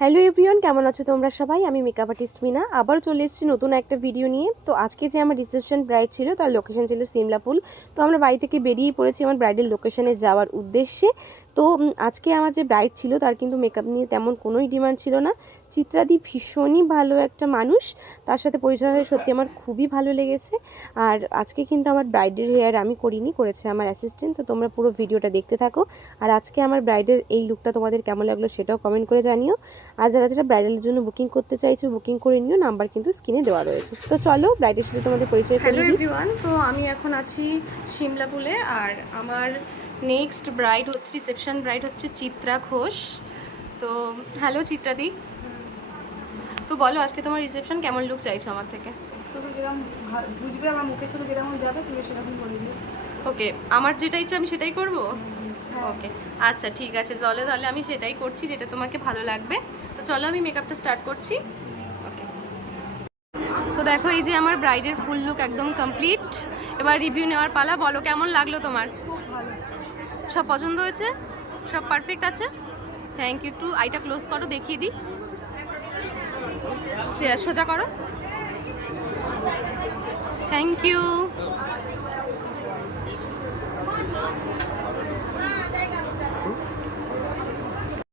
Hello everyone, কেমন আছো তোমরা সবাই? আমি মেকআপ আর্টিস্ট মিনা আবার চলে এসেছি নতুন একটা ভিডিও নিয়ে। তো আজকে যে আমার রিসেপশন ব্রাইড ছিল তার লোকেশন ছিল সিমলাপুর। তো আমরা বাড়ি থেকে বেরিয়ে পড়েছি আমার ব্রাইডের লোকেশনে যাওয়ার উদ্দেশ্যে। তো আজকে আমার যে ব্রাইড ছিল তার কিন্তু মেকআপ নিয়ে তেমন কোনোই ডিমান্ড ছিল না। চিত্রাদি ভীষণই ভালো একটা মানুষ, তার সাথে পরিচয় হয়ে সত্যি আমার খুবই ভালো লেগেছে। আর আজকে কিন্তু আমার ব্রাইডের হেয়ার আমি করিনি, করেছে আমার অ্যাসিস্ট্যান্ট। তো তোমরা পুরো ভিডিওটা দেখতে থাকো। আর আজকে আমার ব্রাইডের এই লুকটা তোমাদের কেমন লাগলো সেটাও কমেন্ট করে জানিও। আর যারা যারা ব্রাইডালের জন্য বুকিং করতে চাইছো বুকিং করে নিও, নাম্বার কিন্তু স্ক্রিনে দেওয়া রয়েছে। তো চলো ব্রাইডের সাথে তোমাদের পরিচয় করিয়ে দিই। হ্যালো এভরিওয়ান, তো আমি এখন আছি সিমলাপুরে। আর আমার নেক্সট ব্রাইড হচ্ছে, রিসেপশন ব্রাইড হচ্ছে চিত্রা ঘোষ। তো হ্যালো চিত্রাদি, তো বলো আজকে তোমার রিসেপশন কেমন লুক চাইছো আমার থেকে? তুমি যেরকম বুঝবে, আমার মুখের সাথে যেরকম যাবে তুমি সেরকম করে দিও। ওকে, আমার যেটা ইচ্ছা আমি সেটাই করব। হ্যাঁ। ওকে আচ্ছা ঠিক আছে, চলো তাহলে আমি সেটাই করছি যেটা তোমাকে ভালো লাগবে। তো চলো আমি মেকআপটা স্টার্ট করছি। ওকে, তো দেখো এই যে আমার ব্রাইডের ফুল লুক একদম কমপ্লিট। এবার রিভিউ নেওয়ার পালা, বলো কেমন লাগলো তোমার? খুব ভালো। সব পছন্দ হয়েছে? সব পারফেক্ট আছে? Thank you. একটু আইটা ক্লোজ করো, দেখিয়ে দিই। সোজা করো। Thank you.